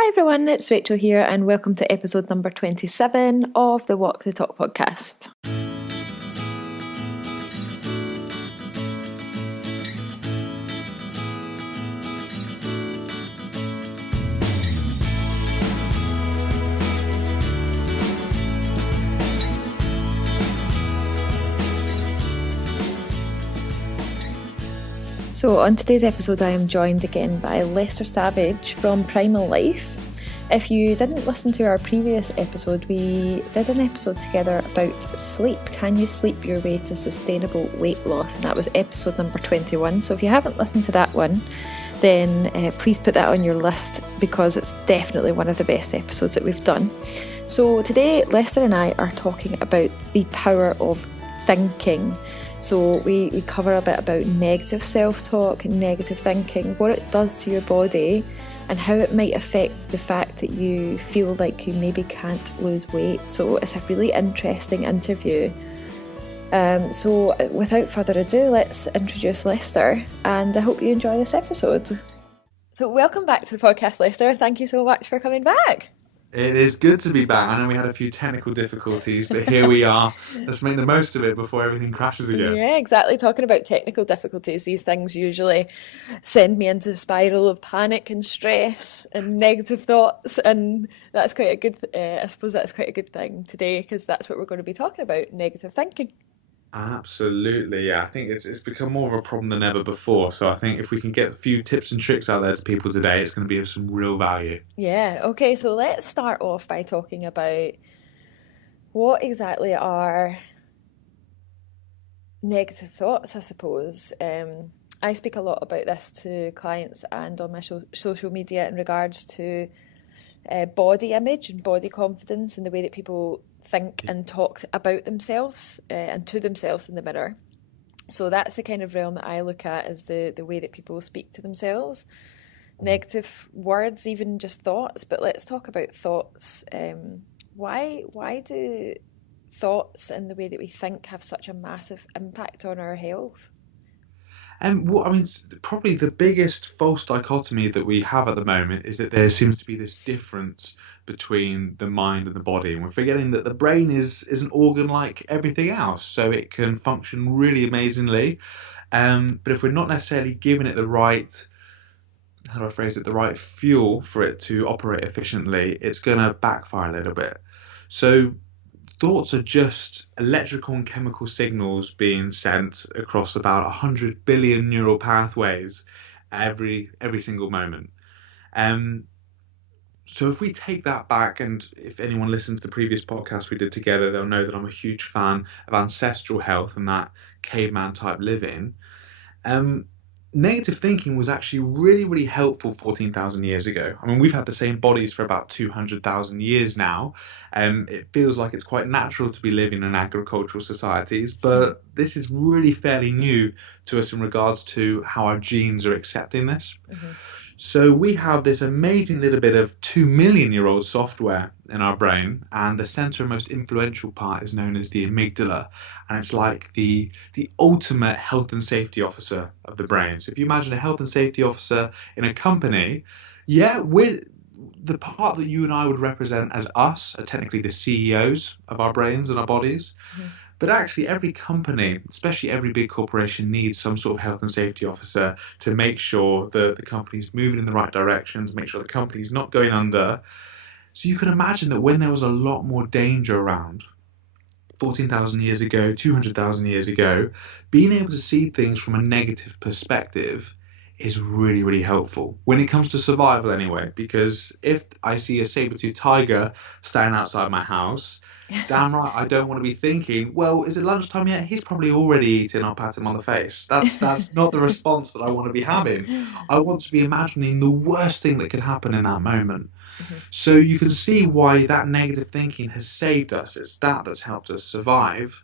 Hi everyone, it's Rachael here and welcome to episode number 27 of the Walk the Talk podcast. So on today's episode I am joined again by Lester Savage from Primal Life. If you didn't listen to our previous episode, we did an episode together about sleep. Can you sleep your way to sustainable weight loss? And that was episode number 21. So if you haven't listened to that one, then please put that on your list because it's definitely one of the best episodes that we've done. So today Lester and I are talking about the power of thinking. So we cover a bit about negative self-talk, negative thinking, what it does to your body and how it might affect the fact that you feel like you maybe can't lose weight. So it's a really interesting interview. So without further ado, let's introduce Lester and I hope you enjoy this episode. So welcome back to the podcast, Lester. Thank you so much for coming back. It is good to be back. I know we had a few technical difficulties, but here we are. Let's make the most of it before everything crashes again. Yeah, exactly. Talking about technical difficulties, these things usually send me into a spiral of panic and stress and negative thoughts, and that's quite a good, I suppose that's quite a good thing today because that's what we're going to be talking about, negative thinking. Absolutely, yeah. I think it's become more of a problem than ever before. So I think if we can get a few tips and tricks out there to people today, it's going to be of some real value. Yeah, okay, so let's start off by talking about what exactly are negative thoughts, I suppose. I speak a lot about this to clients and on my social media in regards to body image and body confidence and the way that people think and talk about themselves and to themselves in the mirror. So that's the kind of realm that I look at as the way that people speak to themselves. Negative words, even just thoughts, but let's talk about thoughts. Why do thoughts and the way that we think have such a massive impact on our health? And what I mean, probably the biggest false dichotomy that we have at the moment is that there seems to be this difference between the mind and the body, and we're forgetting that the brain is an organ like everything else, so it can function really amazingly. But if we're not necessarily giving it the right, how do I phrase it, the right fuel for it to operate efficiently, it's going to backfire a little bit. So thoughts are just electrical and chemical signals being sent across about 100 billion neural pathways every single moment. So if we take that back, and if anyone listens to the previous podcast we did together, they'll know that I'm a huge fan of ancestral health and that caveman type living. Negative thinking was actually really, really helpful 14,000 years ago. I mean, we've had the same bodies for about 200,000 years now, and it feels like it's quite natural to be living in agricultural societies, but this is really fairly new to us in regards to how our genes are accepting this. Mm-hmm. So we have this amazing little bit of 2 million year old software in our brain, and the center and most influential part is known as the amygdala, and it's like the ultimate health and safety officer of the brain. So if you imagine a health and safety officer in a company, we're the part that you and I would represent as us are technically the CEOs of our brains and our bodies. Mm-hmm. But actually every company, especially every big corporation, needs some sort of health and safety officer to make sure that the company's moving in the right direction, to make sure the company's not going under. So you can imagine that when there was a lot more danger around, 14,000 years ago, 200,000 years ago, being able to see things from a negative perspective is really, really helpful when it comes to survival anyway, because if I see a saber-toothed tiger standing outside my house, damn right, I don't want to be thinking, well, is it lunchtime yet? He's probably already eaten. I'll pat him on the face. That's not the response that I want to be having. I want to be imagining the worst thing that could happen in that moment. Mm-hmm. So you can see why that negative thinking has saved us. It's that's helped us survive.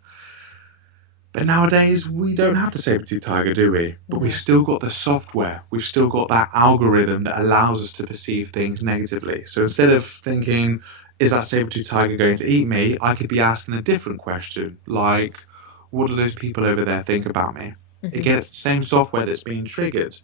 But nowadays, we don't have the saber-toothed tiger, do we? But we've still got the software. We've still got that algorithm that allows us to perceive things negatively. So instead of thinking, is that saber-toothed tiger going to eat me? I could be asking a different question, like, what do those people over there think about me? Mm-hmm. Again, it's the same software that's being triggered.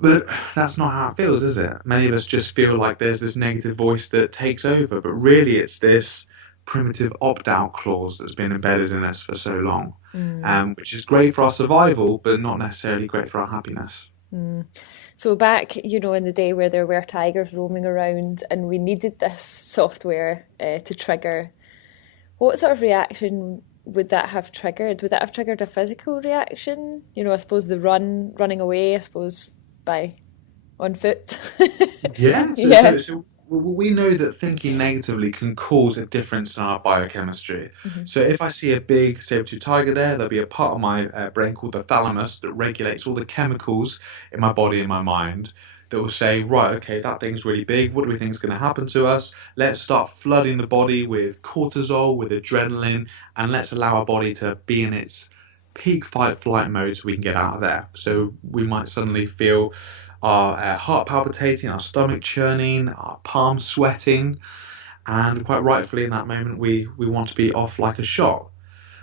But that's not how it feels, is it? Many of us just feel like there's this negative voice that takes over, but really it's this primitive opt-out clause that's been embedded in us for so long, Mm. which is great for our survival, but not necessarily great for our happiness. Mm. So back, in the day where there were tigers roaming around and we needed this software to trigger, what sort of reaction would that have triggered? Would that have triggered a physical reaction? I suppose running away, I suppose, by on foot. Yeah, Yeah. we know that thinking negatively can cause a difference in our biochemistry. Hmm. So if I see a big saber-tooth tiger there, there'll be a part of my brain called the thalamus that regulates all the chemicals in my body and my mind that will say, right, okay, that thing's really big. What do we think is going to happen to us? Let's start flooding the body with cortisol, with adrenaline, and let's allow our body to be in its peak fight flight mode so we can get out of there. So we might suddenly feel our heart palpitating, our stomach churning, our palms sweating, and quite rightfully in that moment we want to be off like a shot.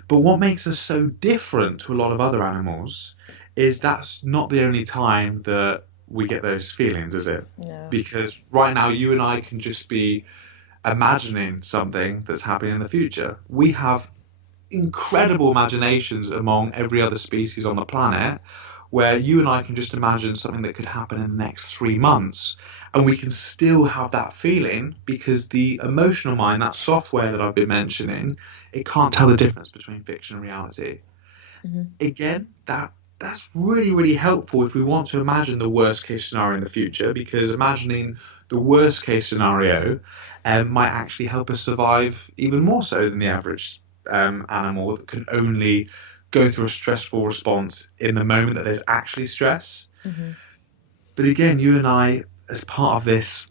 But what makes us so different to a lot of other animals is that's not the only time that we get those feelings, is it? No. Because right now you and I can just be imagining something that's happening in the future. We have incredible imaginations among every other species on the planet where you and I can just imagine something that could happen in the next 3 months. And we can still have that feeling because the emotional mind, that software that I've been mentioning, it can't tell the difference between fiction and reality. Hmm. Again, that's really, really helpful if we want to imagine the worst case scenario in the future, because imagining the worst case scenario might actually help us survive even more so than the average animal that can only go through a stressful response in the moment that there's actually stress. Hmm. But again, you and I, as part of this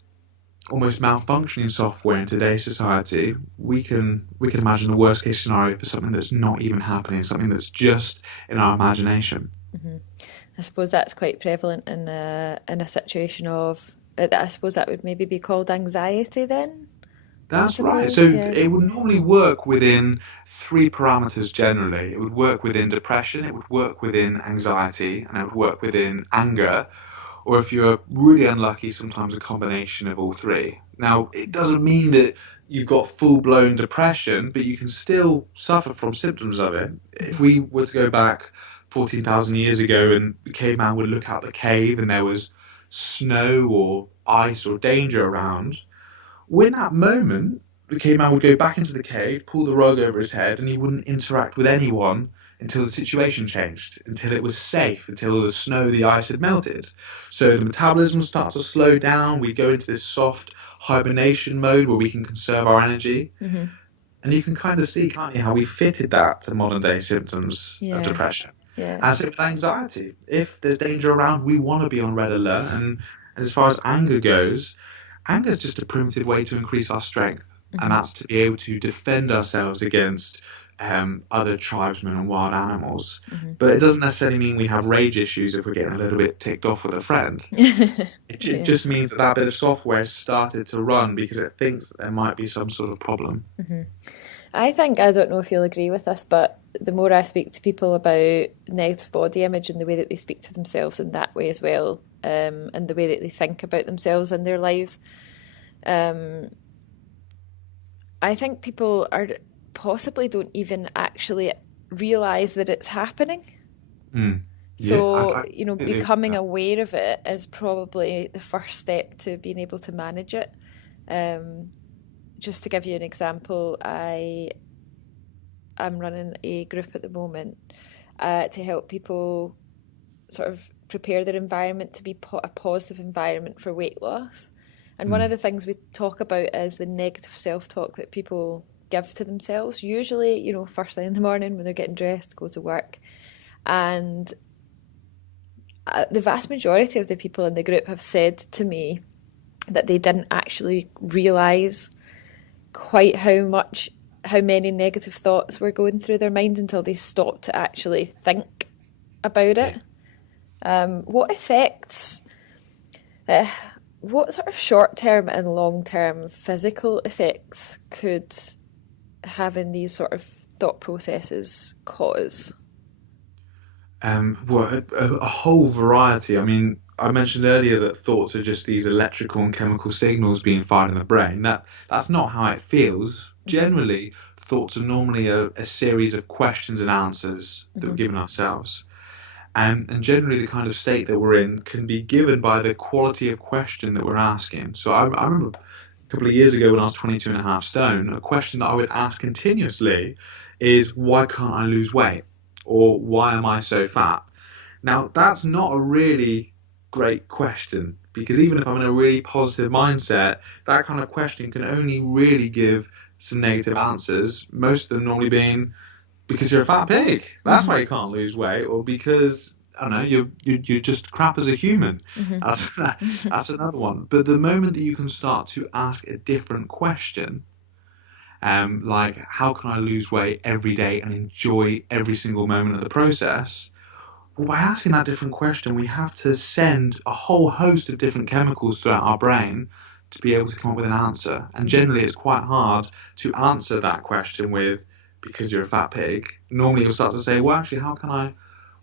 almost malfunctioning software in today's society, we can imagine the worst case scenario for something that's not even happening, something that's just in our imagination. Hmm. I suppose that's quite prevalent in a situation of. I suppose that would maybe be called anxiety then. I That's right. So suppose. Yeah. it would normally work within three parameters generally. It would work within depression, it would work within anxiety, and it would work within anger. Or if you're really unlucky, sometimes a combination of all three. Now, it doesn't mean that you've got full blown depression, but you can still suffer from symptoms of it. If we were to go back 14,000 years ago and the caveman would look out the cave and there was snow or ice or danger around, well, in that moment, the caveman would go back into the cave, pull the rug over his head, and he wouldn't interact with anyone until the situation changed, until it was safe, until the snow, the ice had melted. So the metabolism starts to slow down. We go into this soft hibernation mode where we can conserve our energy. Hmm. And you can kind of see, can't you, how we fitted that to modern day symptoms of Yeah. depression. Yeah. And same with anxiety. If there's danger around, we want to be on red alert. And as far as anger goes, anger is just a primitive way to increase our strength, and Hmm. that's to be able to defend ourselves against other tribesmen and wild animals. Hmm. But it doesn't necessarily mean we have rage issues if we're getting a little bit ticked off with a friend. It Yeah. just means that that bit of software started to run because it thinks that there might be some sort of problem. Hmm. I don't know if you'll agree with this, but the more I speak to people about negative body image and the way that they speak to themselves in that way as well, and the way that they think about themselves and their lives, um, I think people are possibly don't even actually realize that it's happening. Mm. Yeah, So, I completely agree with becoming that. aware of it is probably the first step to being able to manage it. Um, just to give you an example, I'm running a group at the moment to help people sort of prepare their environment to be a positive environment for weight loss. And one of Mm. the things we talk about is the negative self-talk that people give to themselves, usually, first thing in the morning when they're getting dressed to go to work. And the vast majority of the people in the group have said to me that they didn't actually realise quite how many negative thoughts were going through their mind until they stopped to actually think about Yeah. it. What effects, uh, what sort of short term and long term physical effects could having these sort of thought processes cause? Well, a whole variety. I mean, I mentioned earlier that thoughts are just these electrical and chemical signals being fired in the brain. That's not how it feels. Generally, thoughts are normally a series of questions and answers that we're giving ourselves. And generally, the kind of state that we're in can be given by the quality of question that we're asking. So I remember a couple of years ago when I was 22.5 stone, a question that I would ask continuously is, why can't I lose weight? Or why am I so fat? Now, that's not a really great question, because even if I'm in a really positive mindset, that kind of question can only really give some negative answers, most of them normally being because you're a fat pig. That's why you can't lose weight, or because I don't know, you're just crap as a human. That's that's another one. But the moment that you can start to ask a different question, like how can I lose weight every day and enjoy every single moment of the process? Well, by asking that different question, we have to send a whole host of different chemicals throughout our brain to be able to come up with an answer. And generally, it's quite hard to answer that question with, because you're a fat pig. Normally, you'll start to say, well, actually, how can I?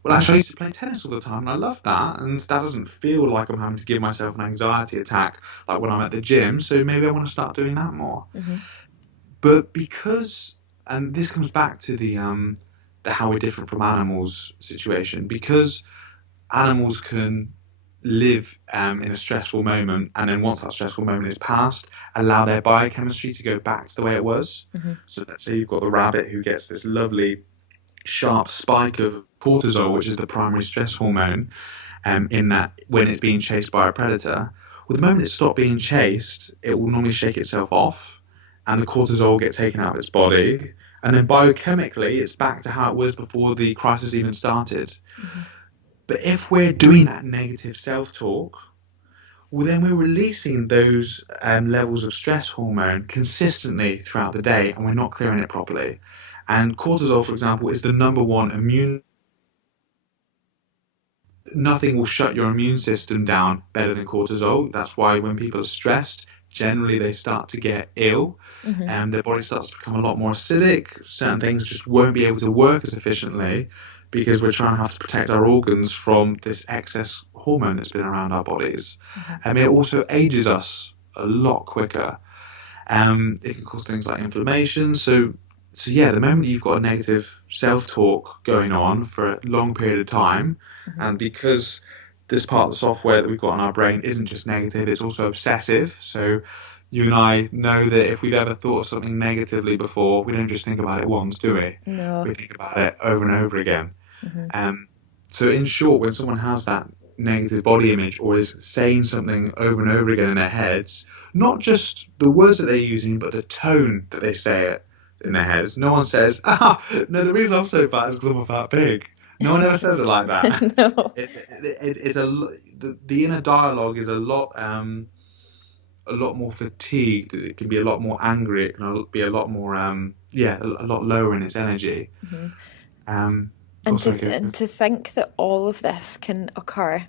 Well, actually, I used to play tennis all the time, and I love that. And that doesn't feel like I'm having to give myself an anxiety attack like when I'm at the gym. So maybe I want to start doing that more. But because, and this comes back to the how we're different from animals situation, because animals can live in a stressful moment, and then once that stressful moment is past, allow their biochemistry to go back to the way it was. So let's say you've got the rabbit who gets this lovely sharp spike of cortisol, which is the primary stress hormone, in that when it's being chased by a predator. Well, the moment it stops being chased, it will normally shake itself off, and the cortisol will get taken out of its body, and then biochemically it's back to how it was before the crisis even started. But if we're doing that negative self-talk, well, then we're releasing those levels of stress hormone consistently throughout the day, and we're not clearing it properly. And cortisol, for example, is the number one immune. Nothing will shut your immune system down better than cortisol. That's why when people are stressed, generally they start to get ill, and their body starts to become a lot more acidic. Certain things just won't be able to work as efficiently because we're trying to have to protect our organs from this excess hormone that's been around our bodies. And it also ages us a lot quicker. It can cause things like inflammation. So yeah, the moment you've got a negative self-talk going on for a long period of time, and because this part of the software that we've got in our brain isn't just negative, it's also obsessive. So you and I know that if we've ever thought of something negatively before, we don't just think about it once, do we? No. We think about it over and over again. So in short, when someone has that negative body image or is saying something over and over again in their heads, not just the words that they're using, but the tone that they say it in their heads. No one says, no, the reason I'm so fat is because I'm a fat pig. No one ever says it like that. No. It's the inner dialogue is a lot more fatigued. It can be a lot more angry. It can be a lot more a lot lower in its energy. And to think that all of this can occur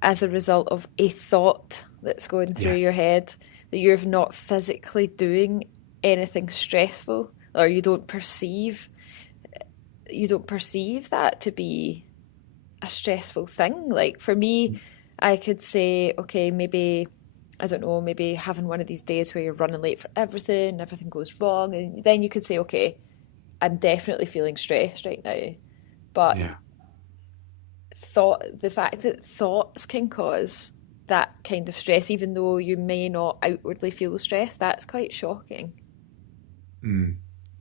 as a result of a thought that's going through your head, that you're not physically doing anything stressful, or you don't perceive that to be a stressful thing. Like for me, I could say, okay, maybe, I don't know, maybe having one of these days where you're running late for everything goes wrong, and then you could say, okay, I'm definitely feeling stressed right now. But the fact that thoughts can cause that kind of stress, even though you may not outwardly feel stressed, that's quite shocking.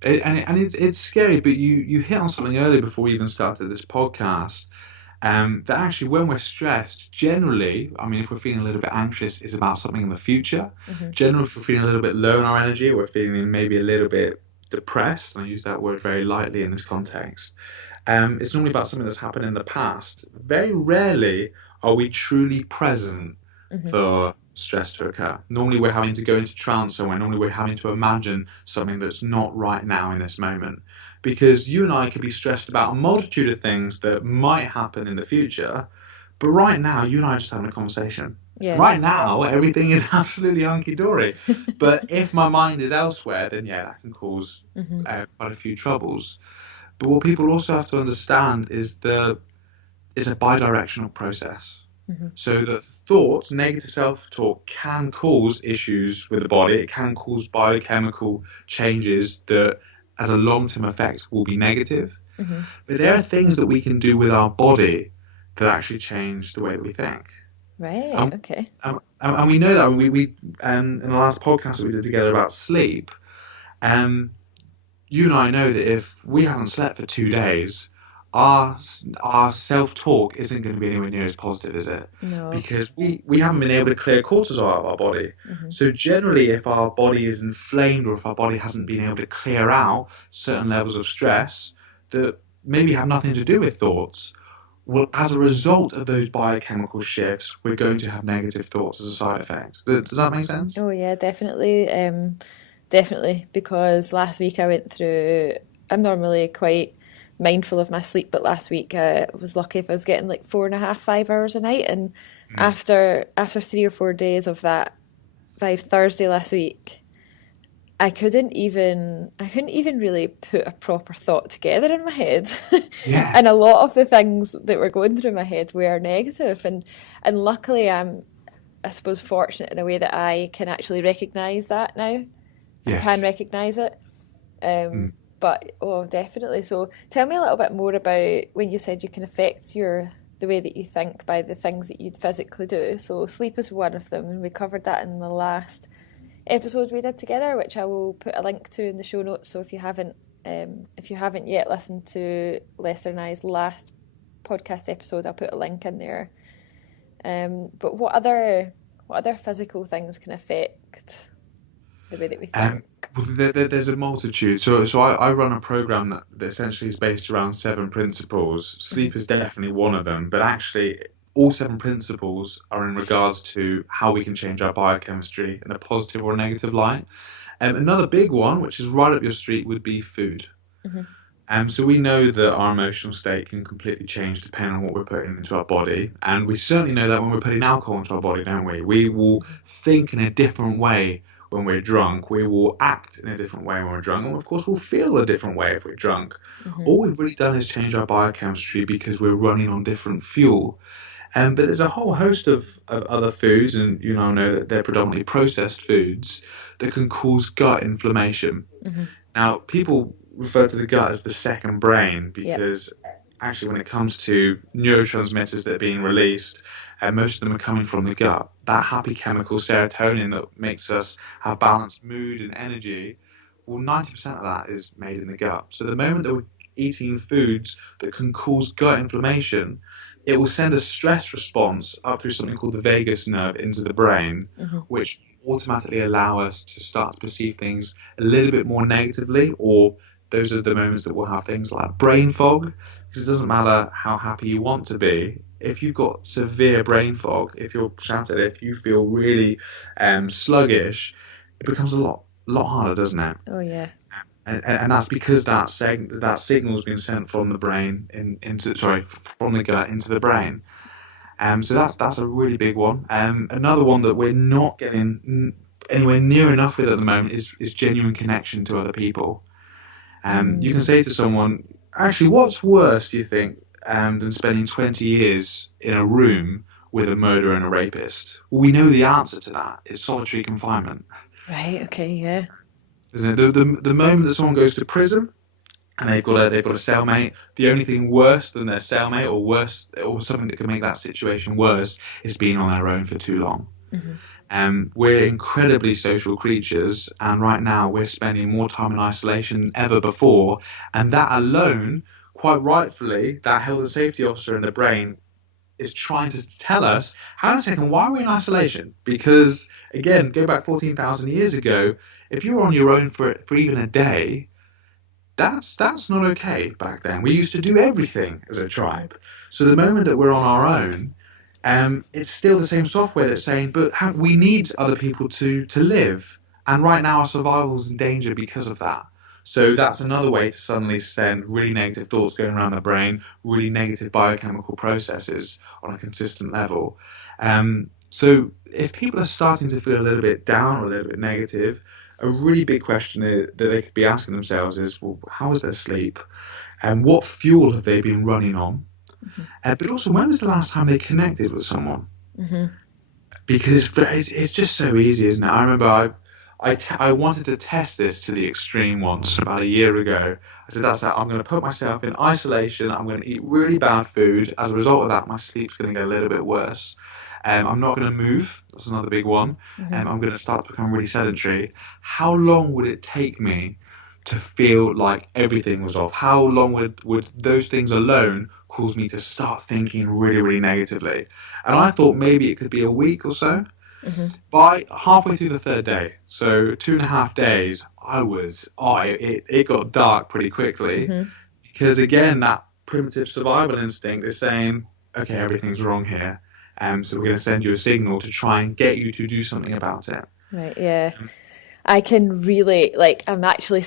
It's scary, but you hit on something earlier before we even started this podcast, that actually when we're stressed, generally, I mean, if we're feeling a little bit anxious, it's about something in the future. Generally, if we're feeling a little bit low in our energy, we're feeling maybe a little bit depressed, and I use that word very lightly in this context, it's normally about something that's happened in the past. Very rarely are we truly present for stress to occur. Normally we're having to go into trance somewhere. Normally we're having to imagine something that's not right now in this moment. Because you and I could be stressed about a multitude of things that might happen in the future, but right now you and I are just having a conversation. Right now everything is absolutely hunky-dory. But if my mind is elsewhere, then that can cause quite a few troubles. But what people also have to understand is it's a bidirectional process. So that thoughts, negative self-talk, can cause issues with the body. It can cause biochemical changes that, as a long-term effect, will be negative. But there are things that we can do with our body that actually change the way that we think. Right, And, okay. and we know that when we in the last podcast that we did together about sleep, um, you and I know that if we haven't slept for 2 days, our our self-talk isn't going to be anywhere near as positive, is it? No. Because we haven't been able to clear cortisol out of our body. So generally, if our body is inflamed or if our body hasn't been able to clear out certain levels of stress that maybe have nothing to do with thoughts, well, as a result of those biochemical shifts, we're going to have negative thoughts as a side effect. Does that make sense? Oh yeah, definitely. Definitely, because last week I went through. I'm normally quite mindful of my sleep, but last week I was lucky if I was getting like 4.5, 5 hours a night, and after 3 or 4 days of that, by Thursday last week, I couldn't even really put a proper thought together in my head. Yeah. And a lot of the things that were going through my head were negative, and luckily I suppose fortunate in a way that I can actually recognize that now. I can Yes. recognize it. Um, Mm. but oh, definitely. So tell me a little bit more about when you said you can affect the way that you think by the things that you'd physically do. So sleep is one of them, and we covered that in the last episode we did together, which I will put a link to in the show notes. So if you haven't yet listened to Lester and I's last podcast episode, I'll put a link in there. But what other physical things can affect the way that we think? Um, well, there's a multitude. So I run a program that essentially is based around 7 principles. Sleep is definitely one of them, but actually, all 7 principles are in regards to how we can change our biochemistry in a positive or negative light. Another big one, which is right up your street, would be food. So we know that our emotional state can completely change depending on what we're putting into our body, and we certainly know that when we're putting alcohol into our body, don't we? We will think in a different way when we're drunk. We will act in a different way when we're drunk, and of course, we'll feel a different way if we're drunk. All we've really done is change our biochemistry because we're running on different fuel. But there's a whole host of other foods, and you know that they're predominantly processed foods that can cause gut inflammation. Now, people refer to the gut as the second brain Yep. because actually, when it comes to neurotransmitters that are being released, most of them are coming from the gut. That happy chemical serotonin that makes us have balanced mood and energy, well, 90% of that is made in the gut. So the moment that we're eating foods that can cause gut inflammation, it will send a stress response up through something called the vagus nerve into the brain, which automatically allow us to start to perceive things a little bit more negatively, or those are the moments that we'll have things like brain fog, because it doesn't matter how happy you want to be. If you've got severe brain fog, if you're shattered, if you feel really sluggish, it becomes a lot harder, doesn't it? Oh yeah. And that's because that signal's been sent from the brain from the gut into the brain. So that's a really big one. Another one that we're not getting anywhere near enough with at the moment is genuine connection to other people. You can say to someone, actually, what's worse, do you think, than spending 20 years in a room with a murderer and a rapist? Well, we know the answer to that. It's solitary confinement. Right. Okay. Yeah. Isn't it? The moment that someone goes to prison and they've got a cellmate, the only thing worse than their cellmate or something that can make that situation worse is being on their own for too long. We're incredibly social creatures, and right now we're spending more time in isolation than ever before, and that alone, quite rightfully, that health and safety officer in the brain is trying to tell us, hang on a second, why are we in isolation? Because, again, go back 14,000 years ago, if you were on your own for even a day, that's not okay back then. We used to do everything as a tribe. So the moment that we're on our own, it's still the same software that's saying, but we need other people to live. And right now our survival is in danger because of that. So that's another way to suddenly send really negative thoughts going around the brain, really negative biochemical processes on a consistent level. So if people are starting to feel a little bit down or a little bit negative, a really big question that they could be asking themselves is, well, how is their sleep? And what fuel have they been running on? but also when was the last time they connected with someone? Mm-hmm. Because it's just so easy, isn't it? I remember I wanted to test this to the extreme once about a year ago. I said, that's it. I'm going to put myself in isolation. I'm going to eat really bad food. As a result of that, my sleep's going to get a little bit worse. I'm not going to move. That's another big one. Mm-hmm. I'm going to start to become really sedentary. How long would it take me to feel like everything was off? How long would those things alone cause me to start thinking really, really negatively? And I thought maybe it could be a week or so. Mm-hmm. By halfway through the third day, so 2.5 days, it got dark pretty quickly Mm-hmm. because again, that primitive survival instinct is saying, okay, everything's wrong here. So we're going to send you a signal to try and get you to do something about it. Right, yeah. I can really, I'm actually,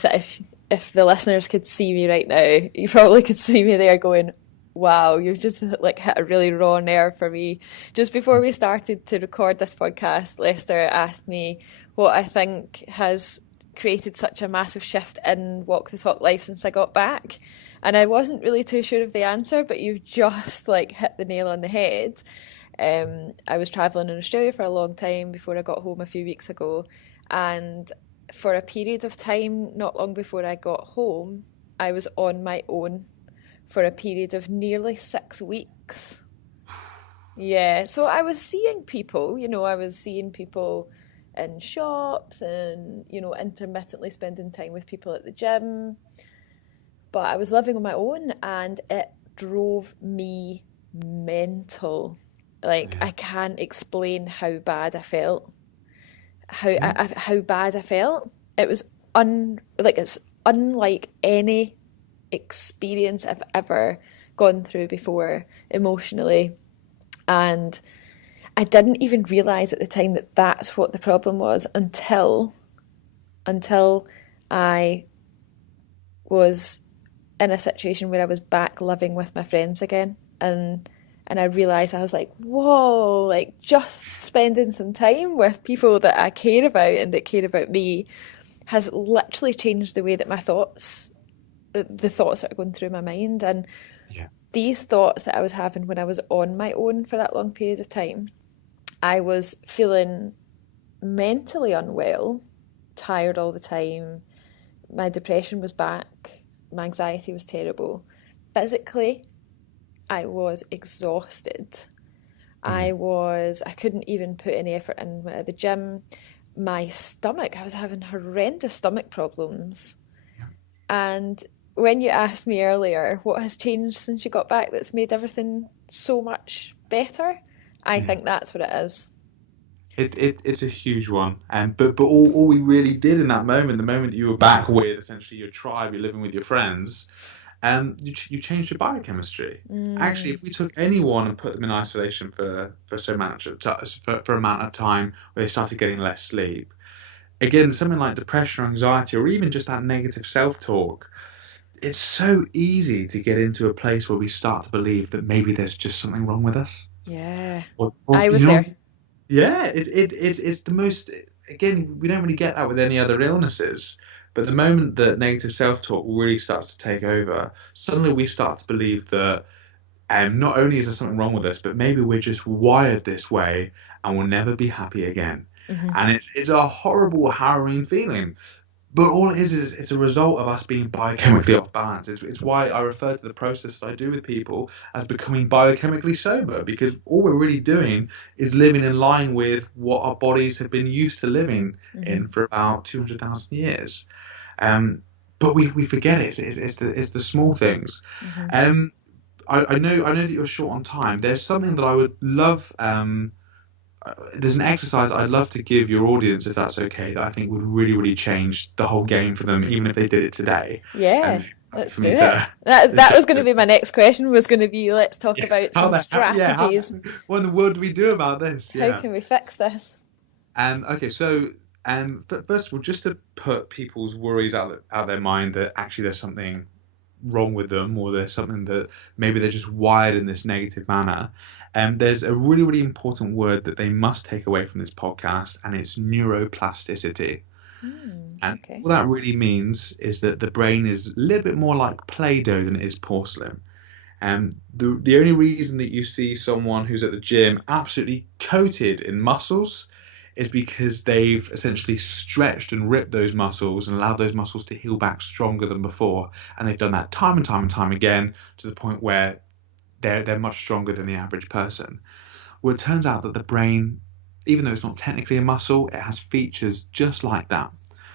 if the listeners could see me right now, you probably could see me there going, wow, you've just hit a really raw nerve for me. Just before we started to record this podcast, Lester asked me what I think has created such a massive shift in Walk the Talk life since I got back. And I wasn't really too sure of the answer, but you've just hit the nail on the head. I was travelling in Australia for a long time before I got home a few weeks ago. And for a period of time, not long before I got home, I was on my own for a period of nearly 6 weeks. Yeah, so I was seeing people, I was seeing people in shops and, intermittently spending time with people at the gym. But I was living on my own and it drove me mental. I can't explain how bad I felt. How bad I felt. It was it's unlike any experience I've ever gone through before emotionally, and I didn't even realize at the time that that's what the problem was until I was in a situation where I was back living with my friends again, and I realised I was like, whoa, just spending some time with people that I care about and that care about me has literally changed the way that the thoughts that are going through my mind. And these thoughts that I was having when I was on my own for that long period of time, I was feeling mentally unwell, tired all the time. My depression was back. My anxiety was terrible. Physically, I was exhausted. I couldn't even put any effort in at the gym. My stomach, I was having horrendous stomach problems. And when you asked me earlier what has changed since you got back that's made everything so much better, I think that's what it is. It's a huge one, but all we really did in that moment, the moment that you were back with essentially your tribe, you're living with your friends, you changed your biochemistry. Actually, if we took anyone and put them in isolation for a amount of time where they started getting less sleep, again, something like depression or anxiety, or even just that negative self-talk, it's so easy to get into a place where we start to believe that maybe there's just something wrong with us. Yeah, Or I was there. Yeah, it's the most, again, we don't really get that with any other illnesses. But the moment that negative self-talk really starts to take over, suddenly we start to believe that not only is there something wrong with us, but maybe we're just wired this way and we'll never be happy again. And it's a horrible, harrowing feeling. But all it is it's a result of us being biochemically off balance. It's why I refer to the process that I do with people as becoming biochemically sober, because all we're really doing is living in line with what our bodies have been used to living in for about 200,000 years. But we forget it. It's the small things. I know that you're short on time. There's something that I would love. There's an exercise I'd love to give your audience, if that's okay, that I think would really, really change the whole game for them, even if they did it today. Yeah, let's do it. That was going to be my next question, was going to be, let's talk about some strategies. What in the world do we do about this? How can we fix this? Okay, so first of all, just to put people's worries out their mind that actually there's something wrong with them, or there's something that maybe they're just wired in this negative manner. There's a really, really important word that they must take away from this podcast, and it's neuroplasticity. And what that really means is that the brain is a little bit more like Play-Doh than it is porcelain. The only reason that you see someone who's at the gym absolutely coated in muscles is because they've essentially stretched and ripped those muscles and allowed those muscles to heal back stronger than before. And they've done that time and time and time again to the point where they're much stronger than the average person. Well, it turns out that the brain, even though it's not technically a muscle, it has features just like that.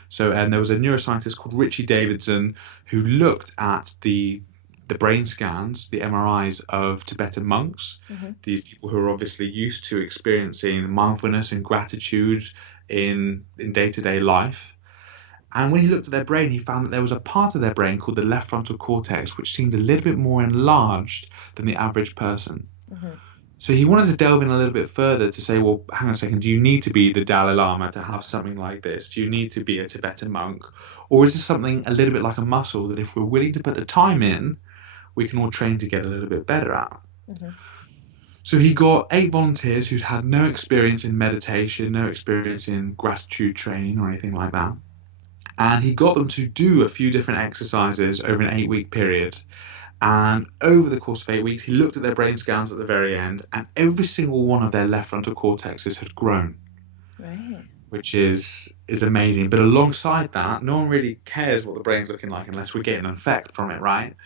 So, and there was a neuroscientist called Richie Davidson who looked at the brain scans, the MRIs of Tibetan monks, these people who are obviously used to experiencing mindfulness and gratitude in day-to-day life. And when he looked at their brain, he found that there was a part of their brain called the left frontal cortex, which seemed a little bit more enlarged than the average person. So he wanted to delve in a little bit further to say, well, hang on a second, do you need to be the Dalai Lama to have something like this? Do you need to be a Tibetan monk? Or is this something a little bit like a muscle that if we're willing to put the time in, we can all train to get a little bit better at? So he got 8 volunteers who'd had no experience in meditation, no experience in gratitude training or anything like that. And he got them to do a few different exercises over an 8-week period. And over the course of 8 weeks, he looked at their brain scans at the very end, and every single one of their left frontal cortexes had grown. Right. Which is amazing. But alongside that, no one really cares what the brain's looking like unless we're getting an effect from it, right?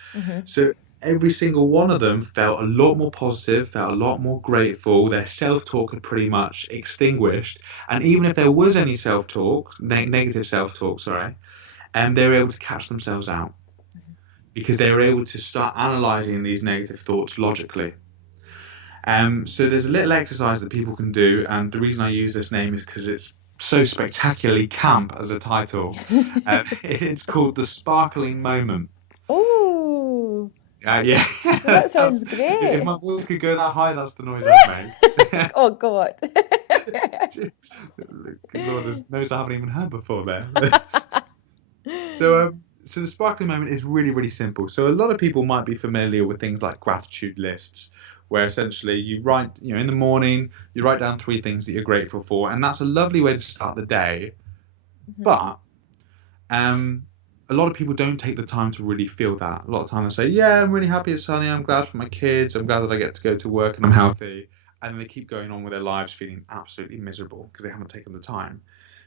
So every single one of them felt a lot more positive, felt a lot more grateful. Their self-talk had pretty much extinguished. And even if there was any self-talk, negative self-talk, and they were able to catch themselves out. Because they were able to start analysing these negative thoughts logically. So there's a little exercise that people can do, and the reason I use this name is because it's so spectacularly camp as a title. It's called the sparkling moment. Oh, yeah. that sounds great. If my voice could go that high, that's the noise I'd make. Oh, God. Lord, there's notes I haven't even heard before there. So the sparkling moment is really, really simple. So a lot of people might be familiar with things like gratitude lists, where essentially you write, in the morning, you write down 3 things that you're grateful for, and that's a lovely way to start the day. But a lot of people don't take the time to really feel that. A lot of time they say, yeah, I'm really happy it's sunny, I'm glad for my kids, I'm glad that I get to go to work and I'm healthy. And then they keep going on with their lives feeling absolutely miserable because they haven't taken the time.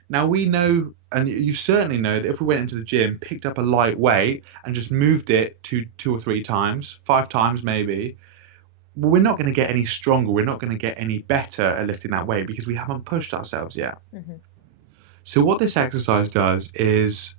Now we know, and you certainly know, that if we went into the gym, picked up a light weight and just moved it 2 or 3 times, 5 times maybe, well, we're not going to get any stronger. We're not going to get any better at lifting that weight because we haven't pushed ourselves yet. So what this exercise does is,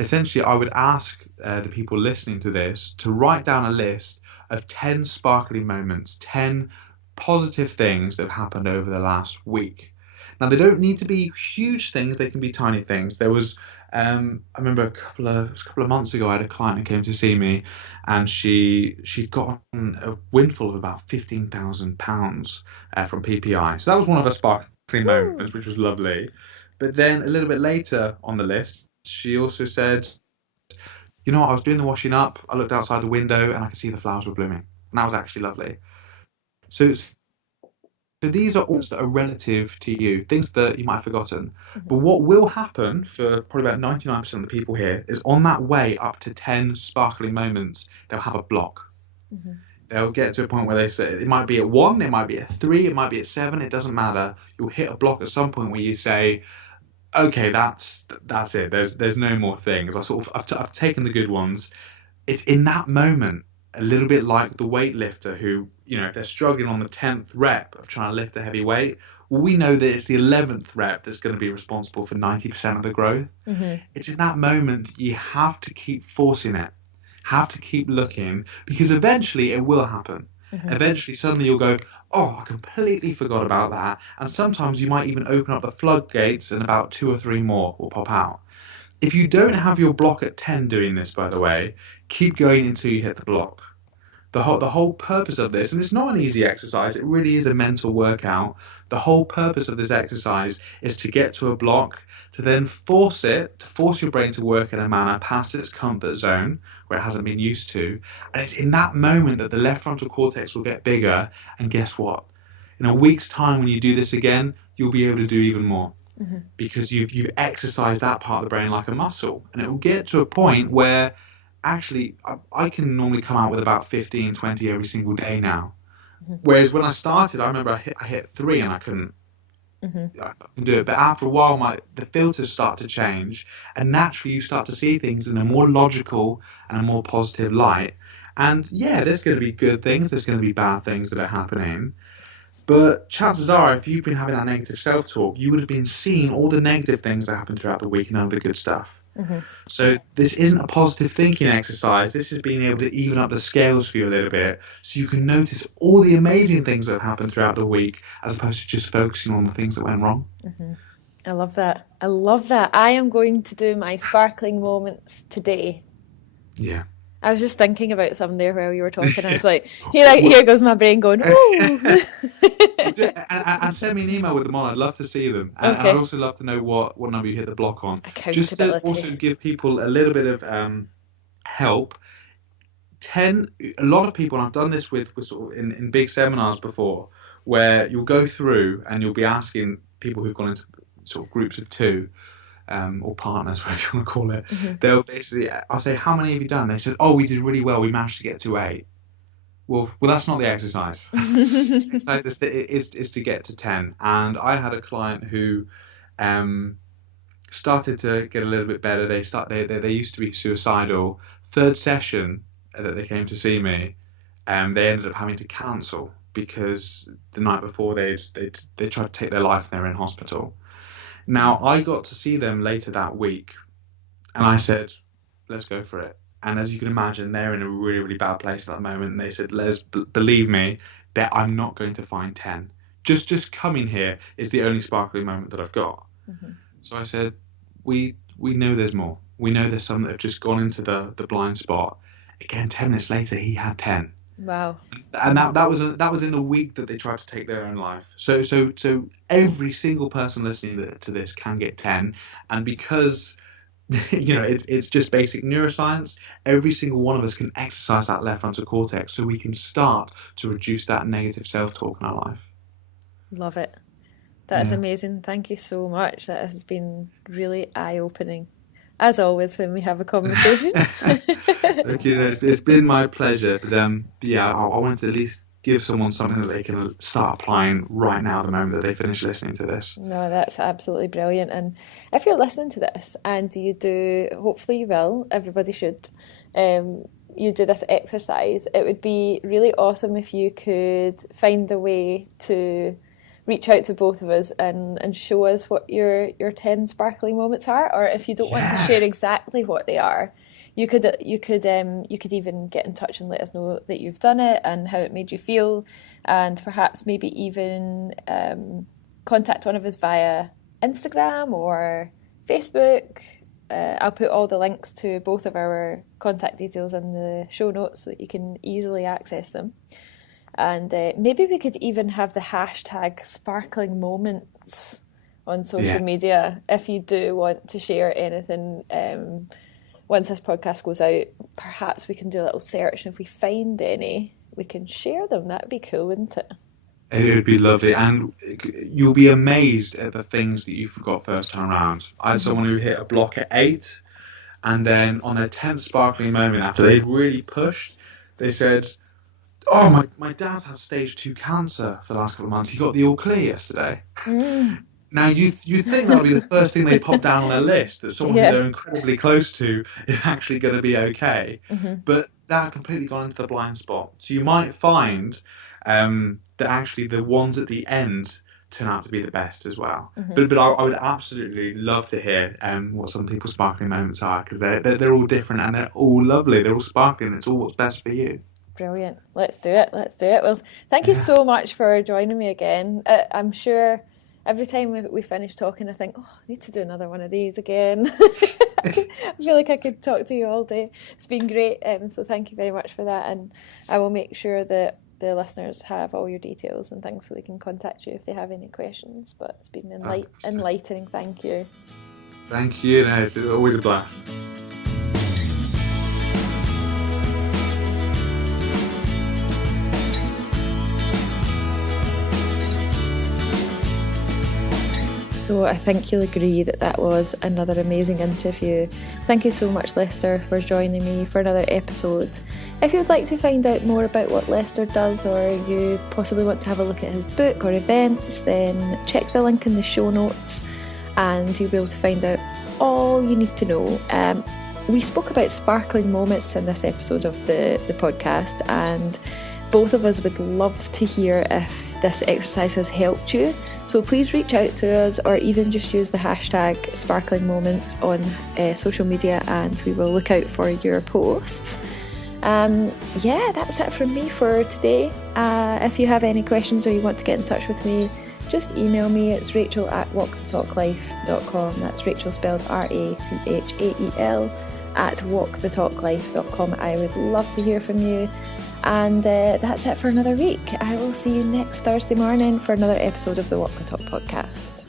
essentially, I would ask the people listening to this to write down a list of 10 sparkling moments, 10 positive things that have happened over the last week. Now, they don't need to be huge things. They can be tiny things. There was, I remember a couple of months ago, I had a client who came to see me, and she'd gotten a windfall of about £15,000 from PPI. So that was one of her sparkling moments, which was lovely. But then a little bit later on the list, she also said, I was doing the washing up. I looked outside the window and I could see the flowers were blooming. And that was actually lovely. So these are all that are relative to you, things that you might have forgotten. But what will happen for probably about 99% of the people here is on that way up to 10 sparkling moments, they'll have a block. They'll get to a point where they say, it might be at 1, it might be at 3, it might be at 7, it doesn't matter. You'll hit a block at some point where you say, okay, that's it. There's no more things. I've taken the good ones. It's in that moment, a little bit like the weightlifter who, if they're struggling on the 10th rep of trying to lift a heavy weight, well, we know that it's the 11th rep that's going to be responsible for 90% of the growth. It's in that moment you have to keep forcing it, have to keep looking, because eventually it will happen. Eventually, suddenly you'll go, oh, I completely forgot about that. And sometimes you might even open up the floodgates and about 2 or 3 more will pop out. If you don't have your block at 10 doing this, by the way, keep going until you hit the block. The whole purpose of this, and it's not an easy exercise, it really is a mental workout. The whole purpose of this exercise is to get to a block, to then force your brain to work in a manner past its comfort zone where it hasn't been used to. And it's in that moment that the left frontal cortex will get bigger. And guess what? In a week's time, when you do this again, you'll be able to do even more. Because you've exercised that part of the brain like a muscle. And it will get to a point where actually, I can normally come out with about 15, 20 every single day now. Whereas when I started, I remember I hit 3 and I couldn't do it. But after a while, the filters start to change, and naturally you start to see things in a more logical and a more positive light. And yeah, there's going to be good things, there's going to be bad things that are happening. But chances are, if you've been having that negative self-talk, you would have been seeing all the negative things that happen throughout the week and none of the good stuff. So this isn't a positive thinking exercise. This is being able to even up the scales for you a little bit, so you can notice all the amazing things that happen throughout the week, as opposed to just focusing on the things that went wrong. I love that. I love that. I am going to do my sparkling moments today. Yeah. I was just thinking about some there while you were talking. I was like, here goes my brain going, ooh. And send me an email with them on. I'd love to see them. And I'd also love to know what number you hit the block on. Just to also give people a little bit of help. 10, a lot of people, and I've done this with sort of in big seminars before, where you'll go through and you'll be asking people who've gone into sort of groups of 2, or partners, whatever you want to call it. They'll basically, I'll say, how many have you done? They said, oh, we did really well. We managed to get to 8. Well, that's not the exercise. The exercise is to get to 10. And I had a client who started to get a little bit better. They used to be suicidal. 3rd session that they came to see me, they ended up having to cancel because the night before they tried to take their life and they were in hospital. Now, I got to see them later that week, and I said, let's go for it. And as you can imagine, they're in a really, really bad place at the moment. And they said, believe me, that I'm not going to find 10. Just coming here is the only sparkling moment that I've got. So I said, we know there's more. We know there's some that have just gone into the blind spot. Again, 10 minutes later, he had 10. Wow. And that was in the week that they tried to take their own life. So every single person listening to this can get 10, and because it's just basic neuroscience, every single one of us can exercise that left frontal cortex, so we can start to reduce that negative self-talk in our life. Love it. That is amazing. Thank you so much. That has been really eye-opening, as always when we have a conversation. It's been my pleasure. But I want to at least give someone something that they can start applying right now, the moment that they finish listening to this. No, that's absolutely brilliant. And if you're listening to this and you do, hopefully you will, everybody should, you do this exercise, it would be really awesome if you could find a way to reach out to both of us and show us what your 10 sparkling moments are, or if you don't want to share exactly what they are, you could even get in touch and let us know that you've done it and how it made you feel, and perhaps maybe even contact one of us via Instagram or Facebook. I'll put all the links to both of our contact details in the show notes so that you can easily access them. And maybe we could even have the hashtag sparkling moments on social media if you do want to share anything. Once this podcast goes out, perhaps we can do a little search, and if we find any, we can share them. That'd be cool, wouldn't it? It would be lovely, and you'll be amazed at the things that you forgot first time around. I had someone who hit a block at 8, and then on their 10th sparkling moment, after they'd really pushed, they said, oh, my dad's had stage 2 cancer for the last couple of months. He got the all clear yesterday. Now, you think that would be the first thing they pop down on their list, that someone who they're incredibly close to is actually going to be okay. But that had completely gone into the blind spot. So you might find that actually the ones at the end turn out to be the best as well. But I would absolutely love to hear what some people's sparkling moments are, because they're all different and they're all lovely. They're all sparkling. It's all what's best for you. Brilliant. Let's do it. Well, thank you so much for joining me again. I'm sure every time we finish talking, I think, I need to do another one of these again. I feel like I could talk to you all day. It's been great. So thank you very much for that. And I will make sure that the listeners have all your details and things so they can contact you if they have any questions. But it's been enlightening. Thank you. Thank you. No, it's always a blast. So I think you'll agree that that was another amazing interview. Thank you so much, Lester, for joining me for another episode. If you'd like to find out more about what Lester does, or you possibly want to have a look at his book or events, then check the link in the show notes and you'll be able to find out all you need to know. We spoke about sparkling moments in this episode of the podcast, and both of us would love to hear if this exercise has helped you. So please reach out to us, or even just use the hashtag sparkling moments on social media, and we will look out for your posts. That's it from me for today. If you have any questions or you want to get in touch with me, just email me. It's Rachael at walkthetalklife.com. That's Rachael spelled Rachael at walkthetalklife.com. I would love to hear from you. And that's it for another week. I will see you next Thursday morning for another episode of the Walk the Talk podcast.